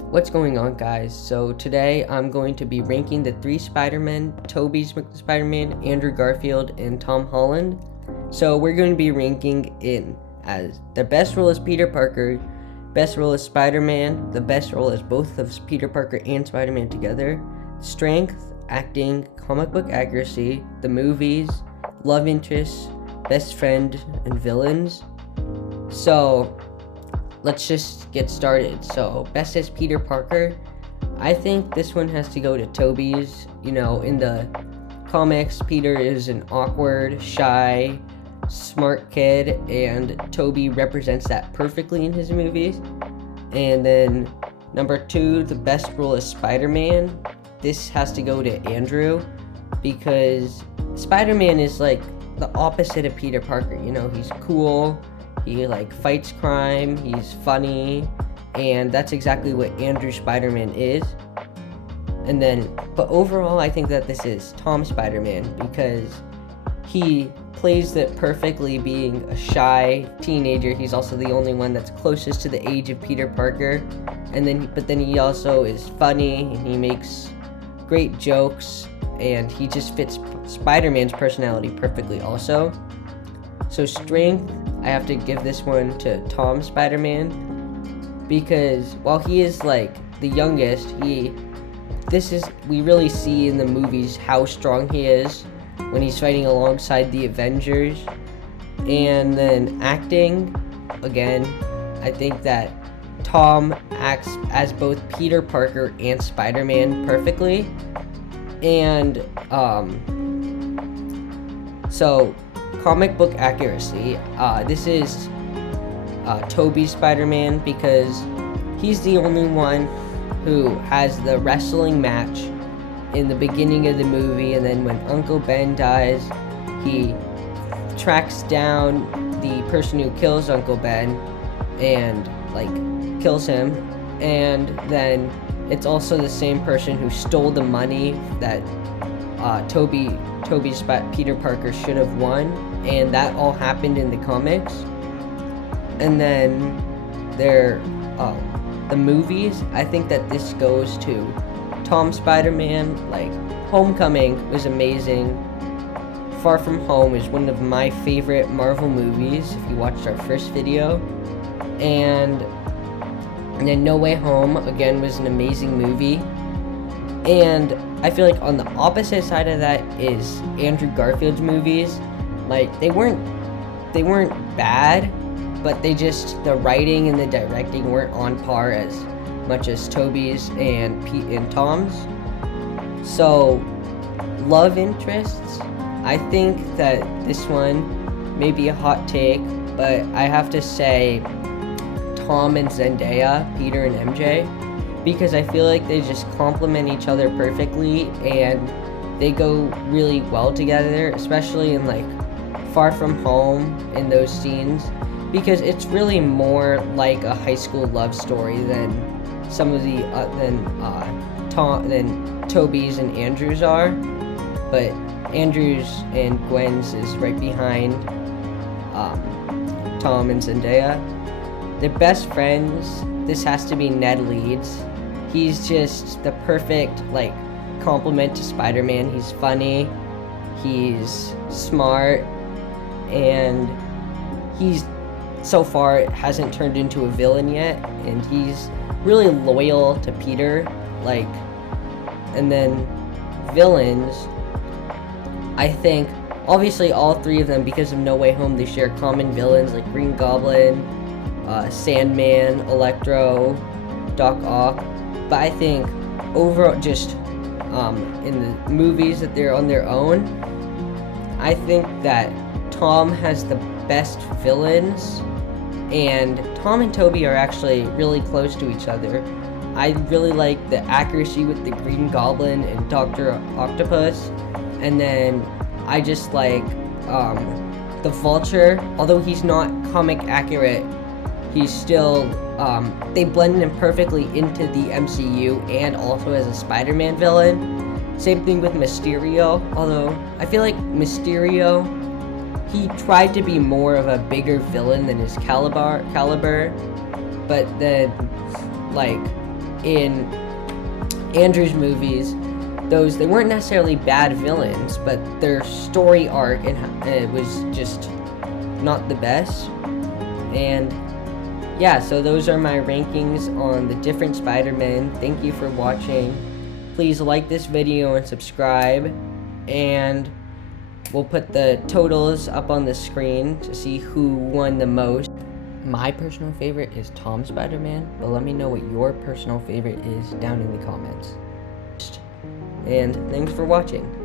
What's going on, guys? So today I'm going to be ranking the three Spider-Men: Tobey's Spider-Man, Andrew Garfield, and Tom Holland. So we're going to be ranking in as the best role as Peter Parker, best role as Spider-Man, the best role as both of Peter Parker and Spider-Man together, strength, acting, comic book accuracy, the movies, love interests, best friend, and villains. So let's just get started. So, best as Peter Parker, I think this one has to go to Tobey's. In the comics, Peter is an awkward, shy, smart kid, and Tobey represents that perfectly in his movies. And then number 2, the best role is Spider-Man. This has to go to Andrew, because Spider-Man is like the opposite of Peter Parker. He's cool, he fights crime, he's funny, and that's exactly what Andrew Spider-Man is. But overall, I think that this is Tom Spider-Man, because he plays it perfectly, being a shy teenager. He's also the only one that's closest to the age of Peter Parker, but then he also is funny, and he makes great jokes, and he just fits Spider-Man's personality perfectly also. So strength, I have to give this one to Tom Spider-Man, because while he is the youngest, we really see in the movies how strong he is when he's fighting alongside the Avengers. And then acting, again, I think that Tom acts as both Peter Parker and Spider-Man perfectly. And so comic book accuracy, this is Tobey Spider-Man, because he's the only one who has the wrestling match in the beginning of the movie, and then when Uncle Ben dies, he tracks down the person who kills Uncle Ben and kills him, and then it's also the same person who stole the money that Tobey's Peter Parker should have won, and that all happened in the comics. And then the movies, I think that this goes to Tom Spider-Man. Homecoming was amazing. Far From Home is one of my favorite Marvel movies, if you watched our first video. And then No Way Home, again, was an amazing movie. And I feel like on the opposite side of that is Andrew Garfield's movies. They weren't bad, but the writing and the directing weren't on par as much as Tobey's and Tom's. So, love interests, I think that this one may be a hot take, but I have to say Tom and Zendaya, Peter and MJ, because I feel like they just complement each other perfectly, and they go really well together, especially in Far From Home, in those scenes, because it's really more like a high school love story than some of the than Tobey's and Andrew's are. But Andrew's and Gwen's is right behind Tom and Zendaya. They're best friends. This has to be Ned Leeds. He's just the perfect complement to Spider-Man. He's funny, he's smart, and he's so far hasn't turned into a villain yet, and he's really loyal to Peter. And then villains, I think obviously all three of them, because of No Way Home, they share common villains like Green Goblin, Sandman, Electro, Doc Ock. But I think overall, just in the movies that they're on their own, I think that Tom has the best villains, and Tom and Tobey are actually really close to each other. I really like the accuracy with the Green Goblin and Dr. Octopus, and then I just like the Vulture. Although he's not comic accurate, he's still they blend him perfectly into the MCU and also as a Spider-Man villain. Same thing with Mysterio, although I feel like Mysterio, he tried to be more of a bigger villain than his caliber, but then in Andrew's movies, they weren't necessarily bad villains, but their story arc and was just not the best. And yeah, so those are my rankings on the different Spider-Men. Thank you for watching. Please like this video and subscribe, and we'll put the totals up on the screen to see who won the most. My personal favorite is Tom Spider-Man, but let me know what your personal favorite is down in the comments. And thanks for watching.